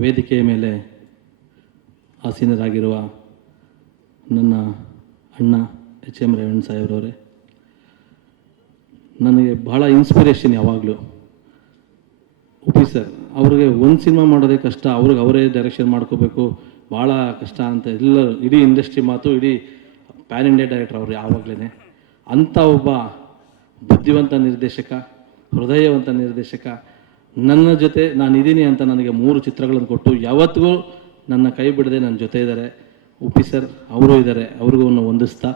ವೇದಿಕೆಯ ಮೇಲೆ ಆಸೀನರಾಗಿರುವ ನನ್ನ ಅಣ್ಣ ಎಚ್ ಎಂ ರೇವಣ್ಣ ಸಾಹೇಬ್ರವರೇ, ನನಗೆ ಬಹಳ ಇನ್ಸ್ಪಿರೇಷನ್ ಯಾವಾಗಲೂ. ಉಪಿ ಸರ್ ಅವ್ರಿಗೆ ಒಂದು ಸಿನಿಮಾ ಮಾಡೋದೇ ಕಷ್ಟ, ಅವ್ರಿಗೆ ಅವರೇ ಡೈರೆಕ್ಷನ್ ಮಾಡ್ಕೋಬೇಕು ಭಾಳ ಕಷ್ಟ ಅಂತ ಎಲ್ಲರೂ, ಇಡೀ ಇಂಡಸ್ಟ್ರಿ ಮಾತು, ಇಡೀ ಪ್ಯಾನ್ ಇಂಡಿಯಾ ಡೈರೆಕ್ಟರ್ ಅವರು ಯಾವಾಗಲೇ ಅಂಥ ಒಬ್ಬ ಬುದ್ಧಿವಂತ ನಿರ್ದೇಶಕ, ಹೃದಯವಂತ ನಿರ್ದೇಶಕ ನನ್ನ ಜೊತೆ ನಾನು ಇದ್ದೀನಿ ಅಂತ ನನಗೆ ಮೂರು ಚಿತ್ರಗಳನ್ನು ಕೊಟ್ಟು ಯಾವತ್ತಿಗೂ ನನ್ನ ಕೈ ಬಿಡದೆ ನನ್ನ ಜೊತೆ ಇದ್ದಾರೆ. ಉಪ್ಪಿ ಸರ್ ಅವರು ಇದ್ದಾರೆ, ಅವ್ರಿಗೂ ಹೊಂದಿಸ್ತಾ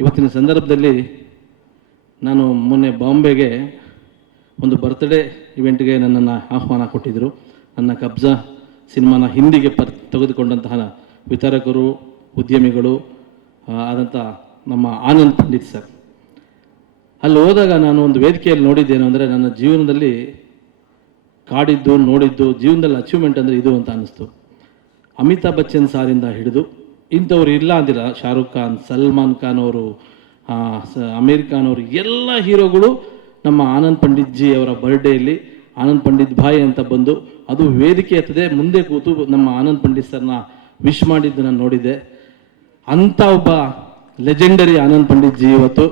ಇವತ್ತಿನ ಸಂದರ್ಭದಲ್ಲಿ ನಾನು ಮೊನ್ನೆ ಬಾಂಬೆಗೆ ಒಂದು ಬರ್ತ್ಡೇ ಇವೆಂಟ್ಗೆ ನನ್ನನ್ನು ಆಹ್ವಾನ ಕೊಟ್ಟಿದ್ದರು ನನ್ನ ಕಬ್ಜಾ ಸಿನಿಮಾನ ಹಿಂದಿಗೆ ಪರ್, ತೆಗೆದುಕೊಂಡಂತಹ ವಿತರಕರು, ಉದ್ಯಮಿಗಳು ಆದಂಥ ನಮ್ಮ ಆನಂದ್ ಪಂಡಿತ್ ಸರ್. ಅಲ್ಲಿ ಹೋದಾಗ ನಾನು ಒಂದು ವೇದಿಕೆಯಲ್ಲಿ ನೋಡಿದ್ದೇನು ಅಂದರೆ ನನ್ನ ಜೀವನದಲ್ಲಿ ಕಾಡಿದ್ದು, ನೋಡಿದ್ದು, ಜೀವನದಲ್ಲಿ ಅಚೀವ್ಮೆಂಟ್ ಅಂದರೆ ಇದು ಅಂತ ಅನ್ನಿಸ್ತು. ಅಮಿತಾಬ್ ಬಚ್ಚನ್ ಸಾರಿಂದ ಹಿಡಿದು ಇಂಥವ್ರು ಇಲ್ಲ ಅಂದಿಲ್ಲ. ಶಾರುಖ್ ಖಾನ್, ಸಲ್ಮಾನ್ ಖಾನ್ ಅವರು ಅಮೀರ್ ಖಾನ್ ಅವರು, ಎಲ್ಲ ಹೀರೋಗಳು ನಮ್ಮ ಆನಂದ್ ಪಂಡಿತ್ ಜಿ ಅವರ ಬರ್ಡೇಯಲ್ಲಿ ಆನಂದ್ ಪಂಡಿತ್ ಭಾಯಿ ಅಂತ ಬಂದು ಅದು ವೇದಿಕೆ ಎತ್ತದೆ ಮುಂದೆ ಕೂತು ನಮ್ಮ ಆನಂದ್ ಪಂಡಿತ್ ಸರ್ನ ವಿಶ್ ಮಾಡಿದ್ದು ನಾನು ನೋಡಿದ್ದೆ. ಅಂಥ ಒಬ್ಬ ಲೆಜೆಂಡರಿ ಆನಂದ್ ಪಂಡಿತ್ ಜಿ ಇವತ್ತು.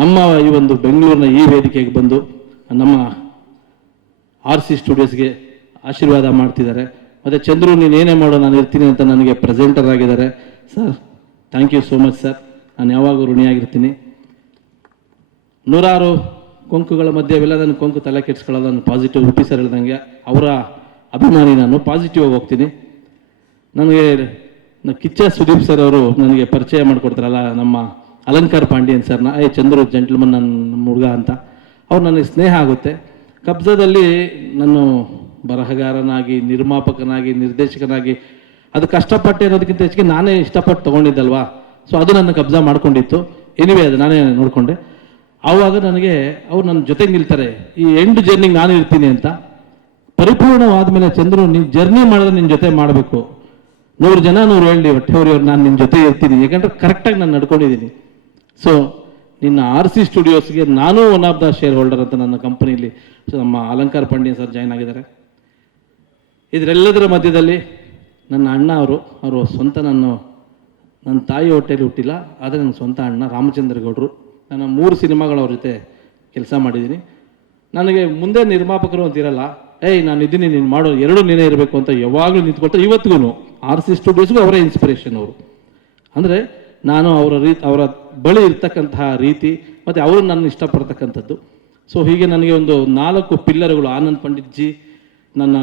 ನಮ್ಮ ಈ ಒಂದು ಬೆಂಗಳೂರಿನ ಈ ವೇದಿಕೆಗೆ ಬಂದು ನಮ್ಮ ಆರ್ ಸಿ ಸ್ಟುಡಿಯೋಸ್ಗೆ ಆಶೀರ್ವಾದ ಮಾಡ್ತಿದ್ದಾರೆ. ಮತ್ತು ಚಂದ್ರು, ನೀನು ಏನೇ ಮಾಡೋ ನಾನು ಇರ್ತೀನಿ ಅಂತ ನನಗೆ ಪ್ರೆಸೆಂಟರ್ ಆಗಿದ್ದಾರೆ. Sir thank you so much sir ನಾನು ಯಾವಾಗಲೂ ಋಣಿಯಾಗಿರ್ತೀನಿ. ನೂರಾರು ಕೊಂಕುಗಳ ಮಧ್ಯೆ ಅವೆಲ್ಲ ನನ್ನ ಕೊಂಕು ತಲೆ ಕೆಡ್ಸ್ಕೊಳ್ಳೋದು ನಾನು ಪಾಸಿಟಿವ್ ಉಪ್ಪಿ ಸರ್ ಹೇಳ್ದಂಗೆ ಅವರ ಅಭಿಮಾನಿ ನಾನು. ಪಾಸಿಟಿವ್ ಆಗಿ ಹೋಗ್ತೀನಿ. ನನಗೆ ಕಿಚ್ಚ ಸುದೀಪ್ ಸರ್ ಅವರು ನನಗೆ ಪರಿಚಯ ಮಾಡಿಕೊಡ್ತಾರಲ್ಲ ನಮ್ಮ ಅಲಂಕಾರ್ ಪಾಂಡ್ಯನ್ ಸರ್ನ ಏ ಚಂದ್ರು ಜೆಂಟ್ಲ್ಮನ್ ನನ್ನ ಹುಡುಗ ಅಂತ. ಅವ್ರು ನನಗೆ ಸ್ನೇಹ ಆಗುತ್ತೆ. ಕಬ್ಜದಲ್ಲಿ ನಾನು ಬರಹಗಾರನಾಗಿ, ನಿರ್ಮಾಪಕನಾಗಿ, ನಿರ್ದೇಶಕನಾಗಿ, ಅದು ಕಷ್ಟಪಟ್ಟೆ ಅನ್ನೋದಕ್ಕಿಂತ ಹೆಚ್ಚಿಗೆ ನಾನೇ ಇಷ್ಟಪಟ್ಟು ತೊಗೊಂಡಿದ್ದಲ್ವಾ? ಸೊ ಅದು ನನ್ನ ಕಬ್ಜ ಮಾಡ್ಕೊಂಡಿತ್ತು. ಎನಿವೆ ಅದು ನಾನೇ ನೋಡಿಕೊಂಡೆ. ಆವಾಗ ನನಗೆ ಅವ್ರು ನನ್ನ ಜೊತೆಗೆ ನಿಲ್ತಾರೆ. ಈ ಎಂಡ್ ಜರ್ನಿಗೆ ನಾನು ಇರ್ತೀನಿ ಅಂತ. ಪರಿಪೂರ್ಣವಾದ ಮೇಲೆ ಚಂದ್ರು ನೀನು ಜರ್ನಿ ಮಾಡಿದ್ರೆ ನಿನ್ನ ಜೊತೆ ಮಾಡಬೇಕು. ನೂರು ಜನ ನೂರು ಹೇಳಿ ಹೊಟ್ಟೆವ್ರಿಯವ್ರು ನಾನು ನಿನ್ನ ಜೊತೆ ಇರ್ತೀನಿ. ಯಾಕಂದ್ರೆ ಕರೆಕ್ಟಾಗಿ ನಾನು ನಡ್ಕೊಂಡಿದ್ದೀನಿ. ಸೊ ನಿನ್ನ ಆರ್ ಸಿ ಸ್ಟುಡಿಯೋಸ್ಗೆ ನಾನು one of the shareholder ಅಂತ ನನ್ನ ಕಂಪನಿಯಲ್ಲಿ ನಮ್ಮ ಅಲಂಕಾರ್ ಪಾಂಡ್ಯನ್ ಸರ್ ಜಾಯ್ನ್ ಆಗಿದ್ದಾರೆ. ಇದರೆಲ್ಲದರ ಮಧ್ಯದಲ್ಲಿ ನನ್ನ ಅಣ್ಣ ಅವರು ಅವರು ಸ್ವಂತ ನನ್ನ ನನ್ನ ತಾಯಿ ಹೊಟ್ಟೆಯಲ್ಲಿ ಹುಟ್ಟಿಲ್ಲ, ಆದರೆ ನನ್ನ ಸ್ವಂತ ಅಣ್ಣ ರಾಮಚಂದ್ರ ಗೌಡರು. ನನ್ನ ಮೂರು ಸಿನಿಮಾಗಳು ಅವ್ರ ಜೊತೆ ಕೆಲಸ ಮಾಡಿದ್ದೀನಿ. ನನಗೆ ಮುಂದೆ ನಿರ್ಮಾಪಕರು ಅಂತ ಇರಲ್ಲ, ಏಯ್, ನಾನು ಇದ್ದೀನಿ, ನೀನು ಮಾಡೋ, ಎರಡು ನೀನೇ ಇರಬೇಕು ಅಂತ ಯಾವಾಗಲೂ ನಿಂತ್ಕೊಳ್ತಾರೆ ಇವತ್ತಿಗೂ ಆರ್ ಸಿ ಸ್ಟುಡಿಯೋಸ್ಗೂ ಅವರೇ ಇನ್ಸ್ಪಿರೇಷನ್ ಅವರು. ಅಂದರೆ ನಾನು ಅವರ ರೀತಿ, ಅವರ ಬಳಿ ಇರ್ತಕ್ಕಂತಹ ರೀತಿ, ಮತ್ತು ಅವರು ನನ್ನ ಇಷ್ಟಪಡ್ತಕ್ಕಂಥದ್ದು. ಸೊ ಹೀಗೆ ನನಗೆ ಒಂದು ನಾಲ್ಕು ಪಿಲ್ಲರ್ಗಳು, ಆನಂದ್ ಪಂಡಿತ್ಜಿ ನನ್ನ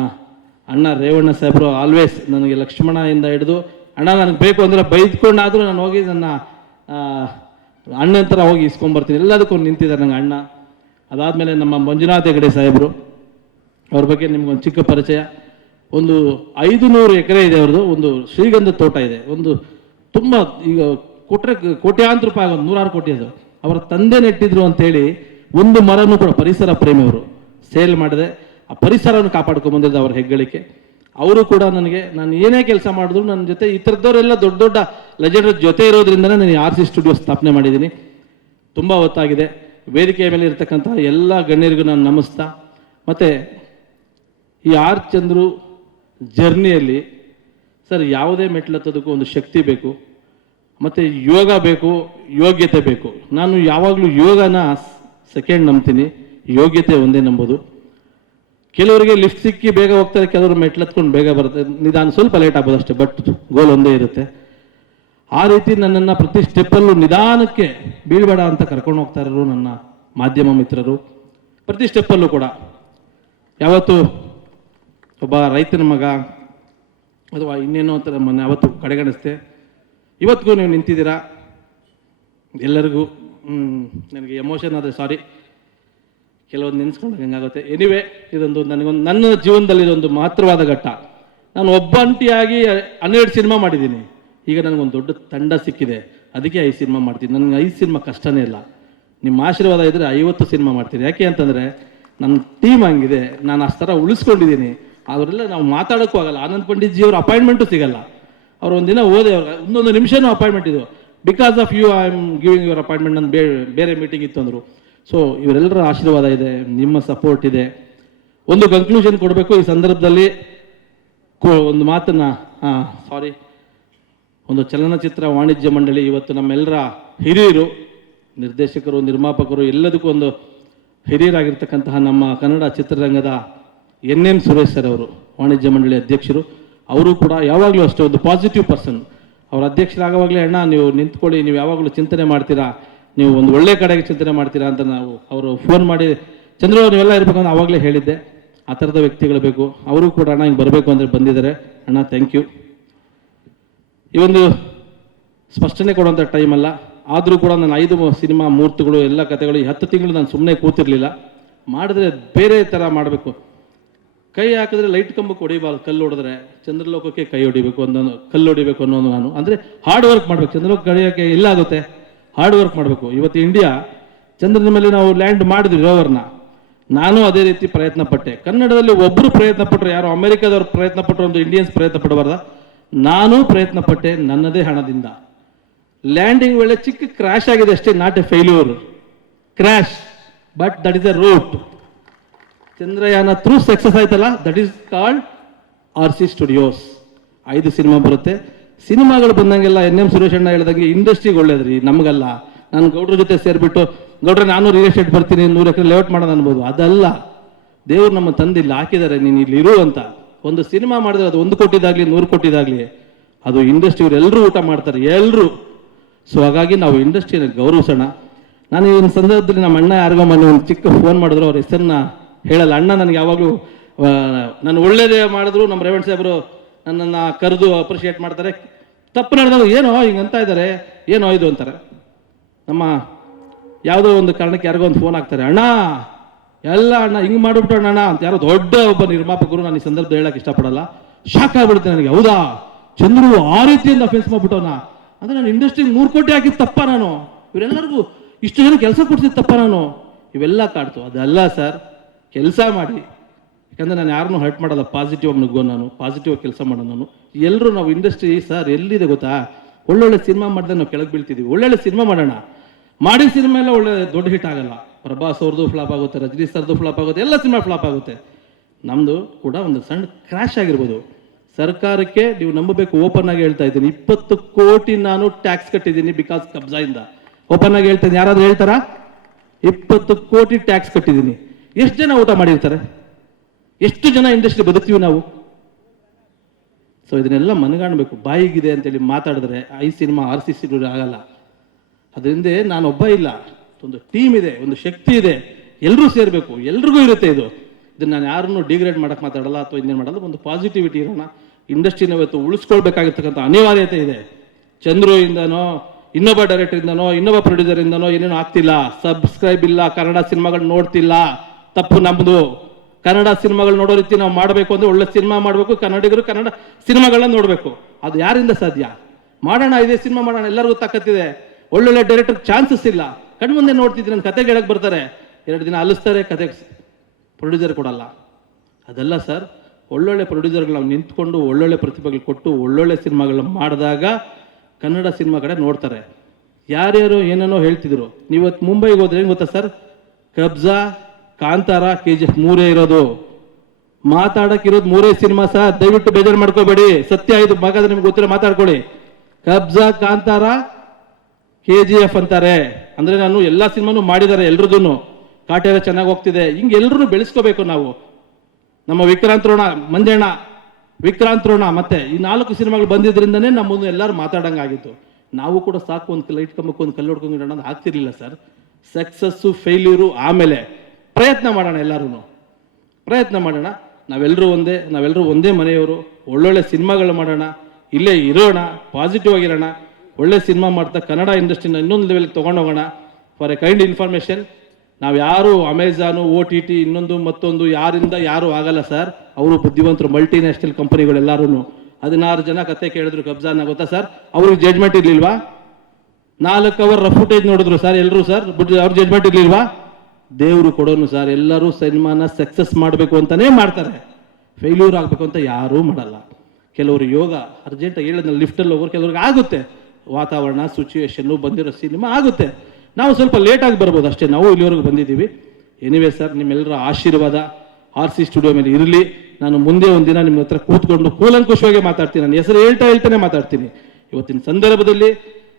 ಅಣ್ಣ ರೇವಣ್ಣ ಸಾಹೇಬರು ಆಲ್ವೇಸ್ ನನಗೆ ಲಕ್ಷ್ಮಣ ಇಂದ ಹಿಡಿದು, ಅಣ್ಣ ನನಗೆ ಬೇಕು ಅಂದರೆ ಬೈದ್ಕೊಂಡಾದರೂ ನಾನು ಹೋಗಿ ನನ್ನ ಅಣ್ಣ ಥರ ಹೋಗಿ ಇಸ್ಕೊಂಬರ್ತೀನಿ ಎಲ್ಲದಕ್ಕೂ ನಿಂತಿದ್ದಾರೆ ನನಗೆ ಅಣ್ಣ. ಅದಾದಮೇಲೆ ನಮ್ಮ ಮಂಜುನಾಥ್ ಹೆಗಡೆ ಸಾಹೇಬರು, ಅವ್ರ ಬಗ್ಗೆ ನಿಮ್ಗೊಂದು ಚಿಕ್ಕ ಪರಿಚಯ. ಒಂದು ಐದು ನೂರು ಎಕರೆ ಇದೆ ಅವ್ರದ್ದು, ಒಂದು ಶ್ರೀಗಂಧ ತೋಟ ಇದೆ. ಒಂದು ತುಂಬ ಈಗ ಕೊಟ್ರೆ ಕೋಟ್ಯಾಂತರ ರೂಪಾಯಿ ಆಗೋದು, ನೂರಾರು ಕೋಟಿ ಅದು. ಅವರ ತಂದೆ ನೆಟ್ಟಿದ್ರು ಅಂತೇಳಿ ಒಂದು ಮರನೂ ಕೂಡ ಪರಿಸರ ಪ್ರೇಮಿಯವರು ಸೇಲ್ ಮಾಡಿದೆ. ಆ ಪರಿಸರವನ್ನು ಕಾಪಾಡ್ಕೊಂಡು ಬಂದಿದ್ದು ಅವ್ರ ಹೆಗ್ಗಳಿಕೆ. ಅವರು ಕೂಡ ನನಗೆ, ನಾನು ಏನೇ ಕೆಲಸ ಮಾಡಿದ್ರು ನನ್ನ ಜೊತೆ ಈ ಥರದವರೆಲ್ಲ ದೊಡ್ಡ ದೊಡ್ಡ ಲೆಜೆಂಡರ್ ಜೊತೆ ಇರೋದ್ರಿಂದನೇ ನಾನು ಆರ್ ಸಿ ಸ್ಟುಡಿಯೋ ಸ್ಥಾಪನೆ ಮಾಡಿದ್ದೀನಿ. ತುಂಬ ಹೊತ್ತಾಗಿದೆ. ವೇದಿಕೆಯ ಮೇಲೆ ಇರತಕ್ಕಂಥ ಎಲ್ಲ ಗಣ್ಯರಿಗೂ ನಾನು ನಮಿಸ್ತಾ. ಮತ್ತು ಈ ಆರ್ ಚಂದ್ರು ಜರ್ನಿಯಲ್ಲಿ ಸರ್ ಯಾವುದೇ ಮೆಟ್ಲತ್ತೋದಕ್ಕೂ ಒಂದು ಶಕ್ತಿ ಬೇಕು. ಮತ್ತು ಯೋಗ ಬೇಕು, ಯೋಗ್ಯತೆ ಬೇಕು. ನಾನು ಯಾವಾಗಲೂ ಯೋಗನ ಸೆಕೆಂಡ್ ನಂಬ್ತೀನಿ. ಯೋಗ್ಯತೆ ಒಂದೇ ನಂಬೋದು. ಕೆಲವರಿಗೆ ಲಿಫ್ಟ್ ಸಿಕ್ಕಿ ಬೇಗ ಹೋಗ್ತಾರೆ, ಕೆಲವರು ಮೆಟ್ಲತ್ಕೊಂಡು ಬೇಗ ಬರುತ್ತೆ. ನಿಧಾನ ಸ್ವಲ್ಪ ಲೇಟ್ ಆಗ್ಬೋದು ಅಷ್ಟೇ ಬಟ್ ಗೋಲ್ ಒಂದೇ ಇರುತ್ತೆ. ಆ ರೀತಿ ನನ್ನನ್ನು ಪ್ರತಿ ಸ್ಟೆಪ್ಪಲ್ಲೂ ನಿಧಾನಕ್ಕೆ ಬೀಳ್ಬೇಡ ಅಂತ ಕರ್ಕೊಂಡು ಹೋಗ್ತಾ ಇರೋರು ನನ್ನ ಮಾಧ್ಯಮ ಮಿತ್ರರು. ಪ್ರತಿ ಸ್ಟೆಪ್ಪಲ್ಲೂ ಕೂಡ. ಯಾವತ್ತು ಒಬ್ಬ ರೈತನ ಮಗ, ಅಥವಾ ಇನ್ನೇನೋ ಅಂತ ಮೊನ್ನೆ ಯಾವತ್ತು ಕಡೆಗಣಿಸ್ದೆ ಇವತ್ತಿಗೂ ನೀವು ನಿಂತಿದ್ದೀರಾ? ಎಲ್ಲರಿಗೂ ನನಗೆ ಎಮೋಷನ್ ಆದರೆ ಸಾರಿ. ಕೆಲವೊಂದು ನೆನೆಸ್ಕೊಂಡು ಹಂಗಾಗುತ್ತೆ. ಎನಿವೆ ಇದೊಂದು ನನಗೊಂದು, ನನ್ನ ಜೀವನದಲ್ಲಿ ಇದೊಂದು ಮಹತ್ವವಾದ ಘಟ್ಟ. ನಾನು ಒಬ್ಬಂಟಿಯಾಗಿ ಹನ್ನೆರಡು ಸಿನಿಮಾ ಮಾಡಿದ್ದೀನಿ. ಈಗ ನನಗೊಂದು ದೊಡ್ಡ ತಂಡ ಸಿಕ್ಕಿದೆ. ಅದಕ್ಕೆ ಐದು ಸಿನಿಮಾ ಮಾಡ್ತೀನಿ. ನನಗೆ ಐದು ಸಿನಿಮಾ ಕಷ್ಟನೇ ಇಲ್ಲ. ನಿಮ್ಮ ಆಶೀರ್ವಾದ ಇದ್ದರೆ ಐವತ್ತು ಸಿನಿಮಾ ಮಾಡ್ತೀನಿ. ಯಾಕೆ ಅಂತಂದರೆ, ನನ್ನ ಟೀಮ್ ಹಂಗಿದೆ. ನಾನು ಅಷ್ಟು ಥರ ಉಳಿಸ್ಕೊಂಡಿದ್ದೀನಿ. ಅವರೆಲ್ಲ ನಾವು ಮಾತಾಡೋಕ್ಕೂ ಆಗಲ್ಲ. ಆನಂದ್ ಪಂಡಿತ್ ಅಪಾಯಿಂಟ್ಮೆಂಟು ಸಿಗಲ್ಲ. ಅವ್ರು ಒಂದಿನ ಓದಿ ಅವ್ರಿಗೆ ಒಂದೊಂದು ನಿಮಿಷನೂ ಅಪಾಯಿಂಟ್ಮೆಂಟ್ ಇದು. Because of you I am giving your appointment ನನ್ನ ಬೇರೆ ಬೇರೆ ಮೀಟಿಂಗ್ ಇತ್ತು ಅಂದರು. ಸೊ ಇವರೆಲ್ಲರ ಆಶೀರ್ವಾದ ಇದೆ, ನಿಮ್ಮ ಸಪೋರ್ಟ್ ಇದೆ. ಒಂದು ಕನ್ಕ್ಲೂಷನ್ ಕೊಡಬೇಕು ಈ ಸಂದರ್ಭದಲ್ಲಿ. ಒಂದು ಮಾತನ್ನ ಸಾರಿ ಒಂದು ಚಲನಚಿತ್ರ ವಾಣಿಜ್ಯ ಮಂಡಳಿ ಇವತ್ತು ನಮ್ಮೆಲ್ಲರ ಹಿರಿಯರು, ನಿರ್ದೇಶಕರು, ನಿರ್ಮಾಪಕರು ಎಲ್ಲದಕ್ಕೂ ಒಂದು ಹಿರಿಯರಾಗಿರ್ತಕ್ಕಂತಹ ನಮ್ಮ ಕನ್ನಡ ಚಿತ್ರರಂಗದ ಎನ್ ಎಂ ಸುರೇಶ್ ಸರ್ ಅವರು, ವಾಣಿಜ್ಯ ಮಂಡಳಿ ಅಧ್ಯಕ್ಷರು. ಅವರು ಕೂಡ ಯಾವಾಗಲೂ ಅಷ್ಟೇ ಒಂದು ಪಾಸಿಟಿವ್ ಪರ್ಸನ್ ಅವ್ರ ಅಧ್ಯಕ್ಷರಾಗುವಾಗಲೇ, ಅಣ್ಣ, ನೀವು ನಿಂತ್ಕೊಳ್ಳಿ, ನೀವು ಯಾವಾಗಲೂ ಚಿಂತನೆ ಮಾಡ್ತೀರಾ? ನೀವು ಒಂದು ಒಳ್ಳೆ ಕಡೆಗೆ ಚಿಂತನೆ ಮಾಡ್ತೀರಾ? ಅಂತ ನಾವು ಅವರು ಫೋನ್ ಮಾಡಿ, ಚಂದ್ರ ನೀವೆಲ್ಲ ಇರಬೇಕು ಅಂತ ಆವಾಗಲೇ ಹೇಳಿದ್ದೆ. ಆ ಥರದ ವ್ಯಕ್ತಿಗಳು ಬೇಕು. ಅವರು ಕೂಡ ಅಣ್ಣ ಹಿಂಗೆ ಬರಬೇಕು ಅಂದರೆ ಬಂದಿದ್ದಾರೆ. ಅಣ್ಣ ಥ್ಯಾಂಕ್ ಯು ಈ ಒಂದು ಸ್ಪಷ್ಟನೆ ಕೊಡುವಂಥ ಟೈಮ್ ಅಲ್ಲ. ಆದರೂ ಕೂಡ ನಾನು ಐದು ಸಿನಿಮಾ ಮೂರ್ತುಗಳು, ಎಲ್ಲ ಕಥೆಗಳು ಈ ಹತ್ತು ತಿಂಗಳು ನಾನು ಸುಮ್ಮನೆ ಕೂತಿರಲಿಲ್ಲ. ಮಾಡಿದ್ರೆ ಬೇರೆ ಥರ ಮಾಡಬೇಕು. ಕೈ ಹಾಕಿದ್ರೆ ಲೈಟ್ ಕಂಬಕ್ಕೆ ಹೊಡಿಬಾರ್ದು, ಕಲ್ಲು ಹೊಡೆದ್ರೆ. ಚಂದ್ರಲೋಕಕ್ಕೆ ಕೈ ಹೊಡಿಬೇಕು ಅನ್ನೋ ಕಲ್ಲು ಹೊಡಿಬೇಕು ಅನ್ನೋದು ನಾನು. ಅಂದರೆ ಹಾರ್ಡ್ ವರ್ಕ್ ಮಾಡಬೇಕು. ಚಂದ್ರಲೋಕ ಕಡಿಯೋಕ್ಕೆ ಎಲ್ಲಾಗುತ್ತೆ ಹಾರ್ಡ್ ವರ್ಕ್ ಮಾಡಬೇಕು. ಇವತ್ತು ಇಂಡಿಯಾ ಚಂದ್ರನ ಮೇಲೆ ನಾವು ಲ್ಯಾಂಡ್ ಮಾಡಿದ್ವಿ ರೋವರ್ನ ನಾನು ಅದೇ ರೀತಿ ಪ್ರಯತ್ನ ಪಟ್ಟೆ ಕನ್ನಡದಲ್ಲಿ ಒಬ್ಬರು ಪ್ರಯತ್ನ ಪಟ್ಟರು ಯಾರು? ಅಮೆರಿಕದವ್ರು ಪ್ರಯತ್ನ ಪಟ್ಟರು ಒಂದು ಇಂಡಿಯನ್ಸ್ ಪ್ರಯತ್ನ ಪಡಬಾರ್ದ ನಾನು ಪ್ರಯತ್ನ ಪಟ್ಟೆ ನನ್ನದೇ ಹಣದಿಂದ. ಲ್ಯಾಂಡಿಂಗ್ ವೇಳೆ ಚಿಕ್ಕ ಕ್ರ್ಯಾಶ್ ಆಗಿದೆ ಅಷ್ಟೇ not a failure crash but that is a route Chandrayaan through success ಆಯ್ತಲ್ಲ? That is called R C studios ಐದು ಸಿನಿಮಾ ಬರುತ್ತೆ. ಸಿನಿಮಾಗಳು ಬಂದಂಗೆಲ್ಲ ಎನ್ ಎಂ ಸುರೇಶ್ ಅಣ್ಣ ಹೇಳ್ದಂಗೆ ಇಂಡಸ್ಟ್ರಿಗೆ ಒಳ್ಳೇದ್ರಿ, ನಮಗಲ್ಲ. ನಾನು ಗೌಡ್ರ ಜೊತೆ ಸೇರಿಬಿಟ್ಟು, ಗೌಡ್ರ ನಾನು ರಿಯಲ್ ಎಸ್ಟೇಟ್ ಬರ್ತೀನಿ, ನೂರು ಎಕರೆ ಲೇಔಟ್ ಮಾಡೋದು ಅನ್ಬೋದು. ಅದಲ್ಲ. ದೇವ್ರು ನಮ್ಮ ತಂದೆ ಇಲ್ಲಿ ಹಾಕಿದ್ದಾರೆ, ನೀನು ಇಲ್ಲಿ ಇರು ಅಂತ. ಒಂದು ಸಿನಿಮಾ ಮಾಡಿದ್ರೆ ಅದು ಒಂದು ಕೋಟಿದಾಗಲಿ, ನೂರು ಕೋಟಿದಾಗಲಿ, ಅದು ಇಂಡಸ್ಟ್ರಿ ಎಲ್ಲರೂ ಊಟ ಮಾಡ್ತಾರೆ ಎಲ್ಲರೂ ಸೊ ಹಾಗಾಗಿ ನಾವು ಇಂಡಸ್ಟ್ರಿನ ಗೌರವಿಸೋಣ. ನಾನು ಈ ಸಂದರ್ಭದಲ್ಲಿ ನಮ್ಮ ಅಣ್ಣ ಯಾರಿಗೋ ಮೊನ್ನೆ ಒಂದು ಚಿಕ್ಕ ಫೋನ್ ಮಾಡಿದ್ರು, ಅವ್ರ ಹೆಸರನ್ನ ಹೇಳಲ್ಲ, ಅಣ್ಣ, ನನಗೆ ಯಾವಾಗಲೂ ನಾನು ಒಳ್ಳೇದೇ ಮಾಡಿದ್ರು, ನಮ್ಮ ರೇವಣ್ ಸಾಹೇಬರು ನನ್ನನ್ನು ಕರೆದು ಅಪ್ರಿಷಿಯೇಟ್ ಮಾಡ್ತಾರೆ. ತಪ್ಪು ನಡೆದಾಗ ಏನೋ ಅಂತ ಇದ್ದಾರೆ, ಏನೋ ಇದು ಅಂತಾರೆ. ನಮ್ಮ ಯಾವುದೋ ಒಂದು ಕಾರಣಕ್ಕೆ ಯಾರಿಗೋ ಒಂದು ಫೋನ್ ಹಾಕ್ತಾರೆ, ಅಣ್ಣ, ಎಲ್ಲ ಅಣ್ಣ, ಹಿಂಗೆ ಮಾಡಿಬಿಟ್ಟು ಅಣ್ಣ ಅಂತ ಯಾರೋ ದೊಡ್ಡ ಒಬ್ಬ ನಿರ್ಮಾಪಕರು ನಾನು ಈ ಸಂದರ್ಭ ಹೇಳಕ್ಕೆ ಇಷ್ಟಪಡಲ್ಲ. ಶಾಕ್ ಆಗ್ಬಿಡುತ್ತೆ ನನಗೆ, ಹೌದಾ? ಚಂದ್ರು ಆ ರೀತಿಯಿಂದ ಫೇಸ್ ಮಾಡ್ಬಿಟ್ಟವನ? ಅಂದ್ರೆ ನಾನು ಇಂಡಸ್ಟ್ರಿಗೆ ಮೂರು ಕೋಟಿ ಹಾಕಿದ್ ತಪ್ಪ ನಾನು. ಇವರೆಲ್ಲರಿಗೂ ಇಷ್ಟು ಜನ ಕೆಲಸ ಕೊಡ್ತಿದ್ದು ತಪ್ಪ ನಾನು. ಇವೆಲ್ಲ ಕಾಡ್ತು ಅದಲ್ಲ ಸರ್ ಕೆಲಸ ಮಾಡಿ. ಯಾಕಂದರೆ ನಾನು ಯಾರನ್ನೂ ಹರ್ಟ್ ಮಾಡಲ್ಲ ಪಾಸಿಟಿವ್ ಆಗಿ ನುಗ್ಗೋ ನಾನು ಪಾಸಿಟಿವ್ ಆಗಿ ಕೆಲಸ ಮಾಡೋ ನಾನು. ಎಲ್ಲರೂ ನಾವು ಇಂಡಸ್ಟ್ರಿ ಸರ್, ಎಲ್ಲಿದೆ ಗೊತ್ತಾ? ಒಳ್ಳೊಳ್ಳೆ ಸಿನಿಮಾ ಮಾಡಿದ್ರೆ ನಾವು ಕೆಳಗೆ ಬೀಳ್ತಿದ್ದೀವಿ ಒಳ್ಳೊಳ್ಳೆ ಸಿನಿಮಾ ಮಾಡೋಣ. ಮಾಡಿದ ಸಿನಿಮಾ ಎಲ್ಲ ಒಳ್ಳೆ ದೊಡ್ಡ ಹಿಟ್ ಆಗಲ್ಲ. ಪ್ರಭಾಸ್ ಅವ್ರದ್ದು ಫ್ಲಾಪ್ ಆಗುತ್ತೆ ರಜನಿ ಸರ್ದು ಫ್ಲಾಪ್ ಆಗುತ್ತೆ, ಎಲ್ಲ ಸಿನಿಮಾ ಫ್ಲಾಪ್ ಆಗುತ್ತೆ. ನಮ್ಮದು ಕೂಡ ಒಂದು ಸಣ್ಣ ಕ್ರ್ಯಾಶ್ ಆಗಿರ್ಬೋದು. ಸರ್ಕಾರಕ್ಕೆ ನೀವು ನಂಬಬೇಕು ಓಪನ್ ಆಗಿ ಹೇಳ್ತಾ ಇದ್ದೀನಿ. ಇಪ್ಪತ್ತು ಕೋಟಿ ನಾನು ಟ್ಯಾಕ್ಸ್ ಕಟ್ಟಿದ್ದೀನಿ ಬಿಕಾಸ್ ಕಬ್ಜಾಯಿಂದ. ಓಪನ್ ಆಗಿ ಹೇಳ್ತೀನಿ. ಯಾರಾದ್ರೂ ಹೇಳ್ತಾರಾ? ಇಪ್ಪತ್ತು ಕೋಟಿ ಟ್ಯಾಕ್ಸ್ ಕಟ್ಟಿದ್ದೀನಿ. ಎಷ್ಟು ಜನ ಊಟ ಮಾಡಿರ್ತಾರೆ? ಎಷ್ಟು ಜನ ಇಂಡಸ್ಟ್ರಿ ಬದುಕ್ತೀವಿ ನಾವು? ಸೊ ಇದನ್ನೆಲ್ಲ ಮನಗಾಣಬೇಕು. ಬಾಯಿಗಿದೆ ಅಂತೇಳಿ ಮಾತಾಡಿದ್ರೆ I cinema, R C C ಆಗಲ್ಲ. ಅದರಿಂದ ನಾನು ಒಬ್ಬ ಇಲ್ಲ. ಒಂದು ಟೀಮ್ ಇದೆ, ಒಂದು ಶಕ್ತಿ ಇದೆ. ಎಲ್ಲರೂ ಸೇರಬೇಕು. ಎಲ್ರಿಗೂ ಇರುತ್ತೆ ಇದು. ಇದನ್ನು ನಾನು ಯಾರನ್ನು ಡಿಗ್ರೇಡ್ ಮಾಡಕ್ಕೆ ಮಾತಾಡಲ್ಲ ಅಥವಾ ಇನ್ನೇನು ಮಾಡಲ್ಲ. ಒಂದು ಪಾಸಿಟಿವಿಟಿ ಇರೋಣ. ಇಂಡಸ್ಟ್ರಿನ ಇವತ್ತು ಉಳಿಸ್ಕೊಳ್ಬೇಕಾಗಿರ್ತಕ್ಕಂಥ ಅನಿವಾರ್ಯತೆ ಇದೆ. ಚಂದ್ರು ಇಂದನೋ, ಇನ್ನೊಬ್ಬ ಡೈರೆಕ್ಟರ್ ಇಂದನೋ, ಇನ್ನೊಬ್ಬ ಪ್ರೊಡ್ಯೂಸರ್ ಇಂದನೋ ಏನೇನೋ ಆಗ್ತಿಲ್ಲ. ಸಬ್ಸ್ಕ್ರೈಬ್ ಇಲ್ಲ. ಕನ್ನಡ ಸಿನಿಮಾಗಳು ನೋಡ್ತಿಲ್ಲ. ತಪ್ಪು ನಮ್ದು ಕನ್ನಡ ಸಿನಿಮಾಗಳು ನೋಡೋ ರೀತಿ ನಾವು ಮಾಡಬೇಕು ಅಂದ್ರೆ ಒಳ್ಳೆ ಸಿನಿಮಾ ಮಾಡಬೇಕು, ಕನ್ನಡಿಗರು ಕನ್ನಡ ಸಿನಿಮಾಗಳನ್ನ ನೋಡಬೇಕು. ಅದು ಯಾರಿಂದ ಸಾಧ್ಯ? ಮಾಡೋಣ, ಇದೇ ಸಿನಿಮಾ ಮಾಡೋಣ, ಎಲ್ಲರಿಗೂ ತಕ್ಕತ್ತಿದೆ ಒಳ್ಳೊಳ್ಳೆ ಡೈರೆಕ್ಟರ್ ಚಾನ್ಸಸ್ ಇಲ್ಲ. ಕಣ್ಮುಂದೆ ನೋಡ್ತಿದ್ದೀನಿ ನನ್ನ ಕತೆ ಹೇಳಕ್ಕೆ ಬರ್ತಾರೆ. ಎರಡು ದಿನ ಅಲಿಸ್ತಾರೆ, ಕತೆ ಪ್ರೊಡ್ಯೂಸರ್ ಕೊಡಲ್ಲ. ಅದೆಲ್ಲ ಸರ್ ಒಳ್ಳೊಳ್ಳೆ ಪ್ರೊಡ್ಯೂಸರ್ಗಳು ನಾವು ನಿಂತ್ಕೊಂಡು, ಒಳ್ಳೊಳ್ಳೆ ಪ್ರತಿಭೆಗಳು ಕೊಟ್ಟು, ಒಳ್ಳೊಳ್ಳೆ ಸಿನಿಮಾಗಳನ್ನ ಮಾಡಿದಾಗ ಕನ್ನಡ ಸಿನಿಮಾ ಕಡೆ ನೋಡ್ತಾರೆ. ಯಾರ್ಯಾರು ಏನೇನೋ ಹೇಳ್ತಿದ್ರು. ನೀವತ್ತು ಮುಂಬೈಗೆ ಹೋದ್ರೆ ಏನು ಗೊತ್ತಾ sir Kabzaa Kantara K G F ಮೂರೇ ಇರೋದು. ಮಾತಾಡಕ್ ಇರೋದು ಮೂರೇ ಸಿನಿಮಾ ಸರ್ ದಯವಿಟ್ಟು ಬೇಜಾರು ಮಾಡ್ಕೋಬೇಡಿ. ಸತ್ಯ ಇದು ಮಗಾದ್ರೆ ನಿಮ್ಗೆ ಗೊತ್ತಿರೋ ಮಾತಾಡ್ಕೊಳ್ಳಿ. Kabzaa, Kantara K G F ಅಂತಾರೆ. ಅಂದ್ರೆ ನಾನು ಎಲ್ಲಾ ಸಿನಿಮಾನು ಮಾಡಿದ್ದಾರೆ ಎಲ್ರದೂನು. ಕಾಟೇರ ಚೆನ್ನಾಗಿ ಹೋಗ್ತಿದೆ. ಹಿಂಗೆ ಎಲ್ಲರೂ ಬೆಳೆಸ್ಕೋಬೇಕು ನಾವು. ನಮ್ಮ ವಿಕ್ರಾಂತ್ ರೋಣ, ಮಂಜಣ್ಣ, ವಿಕ್ರಾಂತ್ ರೋಣ ಮತ್ತೆ ಈ ನಾಲ್ಕು ಸಿನಿಮಾಗಳು ಬಂದಿದ್ದರಿಂದನೇ ನಮ್ಮನ್ನು ಎಲ್ಲರೂ ಮಾತಾಡಂಗಾಗಿತ್ತು. ನಾವು ಕೂಡ ಸಾಕು ಒಂದು ಲೈಟ್ ಕಂಬಕ್ಕೆ ಒಂದು ಕಲ್ಲು ಹೊಡ್ಕೊಂಡು ಅಂತ ಆಗ್ತಿರ್ಲಿಲ್ಲ ಸರ್. ಸಕ್ಸಸ್ಸು, ಫೇಲ್ಯೂರು ಆಮೇಲೆ. ಪ್ರಯತ್ನ ಮಾಡೋಣ ಎಲ್ಲರೂ ಪ್ರಯತ್ನ ಮಾಡೋಣ. ನಾವೆಲ್ಲರೂ ಒಂದೇ ನಾವೆಲ್ಲರೂ ಒಂದೇ ಮನೆಯವರು. ಒಳ್ಳೊಳ್ಳೆ ಸಿನಿಮಾಗಳು ಮಾಡೋಣ. ಇಲ್ಲೇ ಇರೋಣ. ಪಾಸಿಟಿವ್ ಆಗಿರೋಣ. ಒಳ್ಳೆ ಸಿನಿಮಾ ಮಾಡ್ತಾ ಕನ್ನಡ ಇಂಡಸ್ಟ್ರಿನ ಇನ್ನೊಂದು ಲೆವೆಲ್ಗೆ ತೊಗೊಂಡೋಗೋಣ ಫಾರ್ ಎ ಕೈಂಡ್ ಇನ್ಫಾರ್ಮೇಷನ್ ನಾವು ಯಾರು ಅಮೆಝಾನು ಓ ಟಿ ಟಿ ಇನ್ನೊಂದು ಮತ್ತೊಂದು ಯಾರಿಂದ ಯಾರು ಆಗಲ್ಲ ಸರ್ ಅವರು ಬುದ್ಧಿವಂತರು ಮಲ್ಟಿ ನ್ಯಾಷನಲ್ ಕಂಪನಿಗಳೆಲ್ಲರೂ ಹದಿನಾರು ಜನ ಕತೆ ಕೇಳಿದ್ರು ಕಬ್ಜಾನ ಗೊತ್ತಾ ಸರ್ ಅವ್ರಿಗೆ ಜಡ್ಜ್ಮೆಂಟ್ ಇರಲಿಲ್ವಾ? ನಾಲ್ಕು ಅವರ್ ಫುಟೇಜ್ ನೋಡಿದ್ರು ಸರ್ ಎಲ್ಲರೂ ಸರ್ ಅವ್ರ ಜಡ್ಜ್ಮೆಂಟ್ ಇರ್ಲಿಲ್ವಾ? ದೇವರು ಕೊಡೋನು ಸರ್, ಎಲ್ಲರೂ ಸಿನಿಮಾನ ಸಕ್ಸಸ್ ಮಾಡಬೇಕು ಅಂತಲೇ ಮಾಡ್ತಾರೆ. ಫೇಲ್ಯೂರ್ ಆಗಬೇಕು ಅಂತ ಯಾರೂ ಮಾಡಲ್ಲ. ಕೆಲವರು ಯೋಗ ಅರ್ಜೆಂಟ್ ಹೇಳಿದ್ನ ಲಿಫ್ಟಲ್ಲಿ ಹೋಗೋರು ಕೆಲವ್ರಿಗೆ ಆಗುತ್ತೆ. ವಾತಾವರಣ ಸಿಚುವೇಶನ್ನು ಬಂದಿರೋ ಸಿನಿಮಾ ಆಗುತ್ತೆ. ನಾವು ಸ್ವಲ್ಪ ಲೇಟಾಗಿ ಬರ್ಬೋದು ಅಷ್ಟೇ, ನಾವು ಇಲ್ಲಿವರೆಗೂ ಬಂದಿದ್ದೀವಿ. ಎನಿವೆ ಸರ್ ನಿಮ್ಮೆಲ್ಲರ ಆಶೀರ್ವಾದ ಆರ್ ಸಿ ಸ್ಟುಡಿಯೋ ಮೇಲೆ ಇರಲಿ. ನಾನು ಮುಂದೆ ಒಂದಿನ ನಿಮ್ಮ ಹತ್ರ ಕೂತ್ಕೊಂಡು ಕೂಲಂಕುಷವಾಗಿ ಮಾತಾಡ್ತೀನಿ. ನನ್ನ ಹೆಸರು ಹೇಳ್ತಾ ಹೇಳ್ತಾನೆ ಮಾತಾಡ್ತೀನಿ. ಇವತ್ತಿನ ಸಂದರ್ಭದಲ್ಲಿ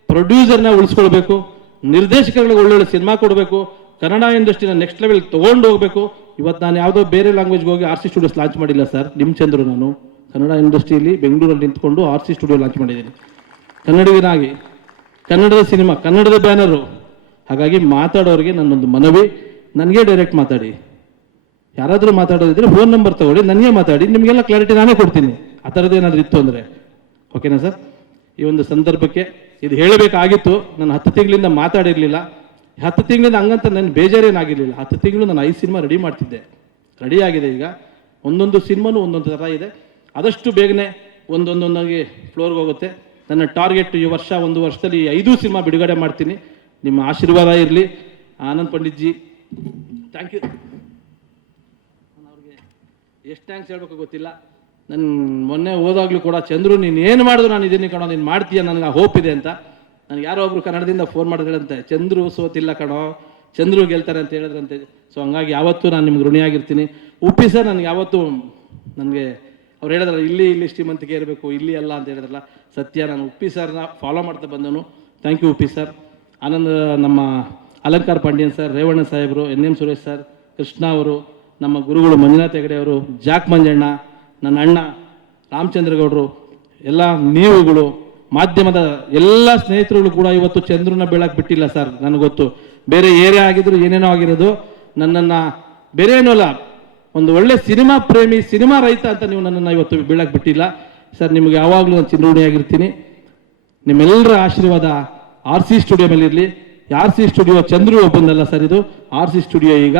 ಪ್ರೊಡ್ಯೂಸರ್ನ ಉಳಿಸ್ಕೊಳ್ಬೇಕು, ನಿರ್ದೇಶಕರಿಗೆ ಒಳ್ಳೊಳ್ಳೆ ಸಿನಿಮಾ ಕೊಡಬೇಕು ಕನ್ನಡ ಇಂಡಸ್ಟ್ರಿನ ನೆಕ್ಸ್ಟ್ ಲೆವೆಲ್ ತೊಗೊಂಡು ಹೋಗಬೇಕು. ಇವತ್ತು ನಾನು ಯಾವುದೋ ಬೇರೆ ಲ್ಯಾಂಗ್ವೇಜ್ಗೆ ಹೋಗಿ ಆರ್ ಸಿ ಸ್ಟುಡಿಯೋಸ್ ಲಾಂಚ್ ಮಾಡಿಲ್ಲ ಸರ್ ನಿಮ್ಮ ಚಂದ್ರು ನಾನು. ಕನ್ನಡ ಇಂಡಸ್ಟ್ರಿಯಲ್ಲಿ ಬೆಂಗಳೂರಲ್ಲಿ ನಿಂತ್ಕೊಂಡು ಆರ್ ಸಿ ಸ್ಟುಡಿಯೋ ಲಾಂಚ್ ಮಾಡಿದ್ದೀನಿ. ಕನ್ನಡಿಗನಾಗಿ, ಕನ್ನಡದ ಸಿನಿಮಾ ಕನ್ನಡದ ಬ್ಯಾನರು ಹಾಗಾಗಿ ಮಾತಾಡೋರಿಗೆ ನನ್ನೊಂದು ಮನವಿ. ನನಗೆ ಡೈರೆಕ್ಟ್ ಮಾತಾಡಿ. ಯಾರಾದರೂ ಮಾತಾಡೋದಿದ್ರೆ ಫೋನ್ ನಂಬರ್ ತಗೊಳ್ಳಿ, ನನಗೆ ಮಾತಾಡಿ, ನಿಮಗೆಲ್ಲ ಕ್ಲಾರಿಟಿ ನಾನೇ ಕೊಡ್ತೀನಿ. ಆ ಥರದ್ದು ಏನಾದರೂ ಇತ್ತು ಅಂದರೆ. ಓಕೆನಾ ಸರ್ ಈ ಒಂದು ಸಂದರ್ಭಕ್ಕೆ ಇದು ಹೇಳಬೇಕಾಗಿತ್ತು. ನಾನು ಹತ್ತು ತಿಂಗಳಿಂದ ಮಾತಾಡಿರಲಿಲ್ಲ. ಹತ್ತು ತಿಂಗಳಿಂದ ಹಂಗಂತ ನನ್ನ ಬೇಜಾರೇನಾಗಿರಲಿಲ್ಲ. ಹತ್ತು ತಿಂಗಳು ನಾನು ಐದು ಸಿನಿಮಾ ರೆಡಿ ಮಾಡ್ತಿದ್ದೆ. ರೆಡಿ ಆಗಿದೆ ಈಗ. ಒಂದೊಂದು ಸಿನಿಮಾನು ಒಂದೊಂದು ಥರ ಇದೆ. ಆದಷ್ಟು ಬೇಗನೆ ಒಂದೊಂದೊಂದಾಗಿ ಫ್ಲೋರ್ಗೆ ಹೋಗುತ್ತೆ. ನನ್ನ ಟಾರ್ಗೆಟ್ ಈ ವರ್ಷ, ಒಂದು ವರ್ಷದಲ್ಲಿ ಐದು ಸಿನಿಮಾ ಬಿಡುಗಡೆ ಮಾಡ್ತೀನಿ. ನಿಮ್ಮ ಆಶೀರ್ವಾದ ಇರಲಿ. ಆನಂದ್ ಪಂಡಿತ್ಜಿ ಥ್ಯಾಂಕ್ ಯು ಎಷ್ಟು ಥ್ಯಾಂಕ್ಸ್ ಹೇಳ್ಬೇಕು ಗೊತ್ತಿಲ್ಲ. ನನ್ನ ಮೊನ್ನೆ ಹೋದಾಗ್ಲೂ ಕೂಡ ಚಂದ್ರು, ನೀನು ಏನು ಮಾಡಿದ್ರು ನಾನು ಇದೀನಿ ಕಣೋ, ನೀನು ಮಾಡ್ತೀಯ, ನನಗೆ ಹೋಪ್ ಇದೆ ಅಂತ. ನನಗೆ ಯಾರೋ ಒಬ್ರು ಕನ್ನಡದಿಂದ ಫೋನ್ ಮಾಡಿದ್ರಂತೆ, ಚಂದ್ರು ಸೋತಿಲ್ಲ ಕಣೋ, ಚಂದ್ರು ಗೆಲ್ತಾರೆ ಅಂತ ಹೇಳಿದ್ರಂತೆ. ಸೊ ಹಂಗಾಗಿ ಯಾವತ್ತೂ ನಾನು ನಿಮ್ಗೆ ಋಣಿಯಾಗಿರ್ತೀನಿ. ಉಪ್ಪಿ ಸರ್ ನನಗೆ ಯಾವತ್ತೂ, ನನಗೆ, ಅವ್ರು ಹೇಳಿದ್ರಲ್ಲ, ಇಲ್ಲಿ ಇಲ್ಲಿ ಶ್ರೀಮಂತಿಕೆ ಇರಬೇಕು, ಇಲ್ಲಿ ಅಲ್ಲ ಅಂತ ಹೇಳಿದ್ರಲ್ಲ, ಸತ್ಯ, ನಾನು ಉಪ್ಪಿ ಸರ್ನ ಫಾಲೋ ಮಾಡ್ತಾ ಬಂದನು thank you Uppi sir. Ananda, ನಮ್ಮ ಅಲಂಕಾರ್ ಪಾಂಡ್ಯನ್ ಸರ್, ರೇವಣ್ಣ ಸಾಹೇಬರು, N M Suresh sir, Krishna ಅವರು, ನಮ್ಮ ಗುರುಗಳು ಮಂಜುನಾಥ್ ಹೆಗಡೆ ಅವರು, ಜಾಕ್ ಮಂಜಣ್ಣ, ನನ್ನ ಅಣ್ಣ ರಾಮಚಂದ್ರಗೌಡರು, ಎಲ್ಲ ನೀವುಗಳು ಮಾಧ್ಯಮದ ಎಲ್ಲ ಸ್ನೇಹಿತರುಗಳು ಕೂಡ ಇವತ್ತು ಚಂದ್ರನ ಬೆಳಕು ಬಿಟ್ಟಿಲ್ಲ ಸರ್, ನನಗೆ ಗೊತ್ತು. ಬೇರೆ ಏರಿಯಾ ಆಗಿದ್ರು ಏನೇನೋ ಆಗಿರೋದು, ನನ್ನನ್ನು ಬೇರೆ ಏನೂ ಅಲ್ಲ, ಒಂದು ಒಳ್ಳೆ ಸಿನಿಮಾ ಪ್ರೇಮಿ, ಸಿನಿಮಾ ರೈತ ಅಂತ ನೀವು ನನ್ನನ್ನು ಇವತ್ತು ಬೀಳಕ್ಕೆ ಬಿಟ್ಟಿಲ್ಲ. ಸರ್, ನಿಮಗೆ ಯಾವಾಗಲೂ ನಾನು ಆಗಿರ್ತೀನಿ. ನಿಮ್ಮೆಲ್ಲರ ಆಶೀರ್ವಾದ ಆರ್ ಸಿ ಸ್ಟುಡಿಯೋ ಮೇಲೆ ಇರಲಿ ಆರ್ ಸಿ ಸ್ಟುಡಿಯೋ ಚಂದ್ರು ಒಬ್ಬಂದಲ್ಲ ಸರ್ ಇದು. ಆರ್ ಸಿ ಸ್ಟುಡಿಯೋ ಈಗ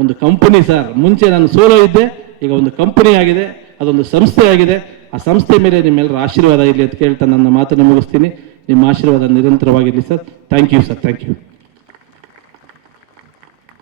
ಒಂದು ಕಂಪನಿ ಸರ್. ಮುಂಚೆ ನಾನು ಸೋಲೋ ಇದ್ದೆ, ಈಗ ಒಂದು ಕಂಪನಿ ಆಗಿದೆ, ಅದೊಂದು ಸಂಸ್ಥೆ ಆಗಿದೆ. ಆ ಸಂಸ್ಥೆ ಮೇಲೆ ನಿಮ್ಮೆಲ್ಲರ ಆಶೀರ್ವಾದ ಇರಲಿ ಅಂತ ಕೇಳ್ತಾ ನನ್ನ ಮಾತನ್ನು ಮುಗಿಸ್ತೀನಿ. ನಿಮ್ಮ ಆಶೀರ್ವಾದ ನಿರಂತರವಾಗಿರಲಿ sir. Thank you sir thank you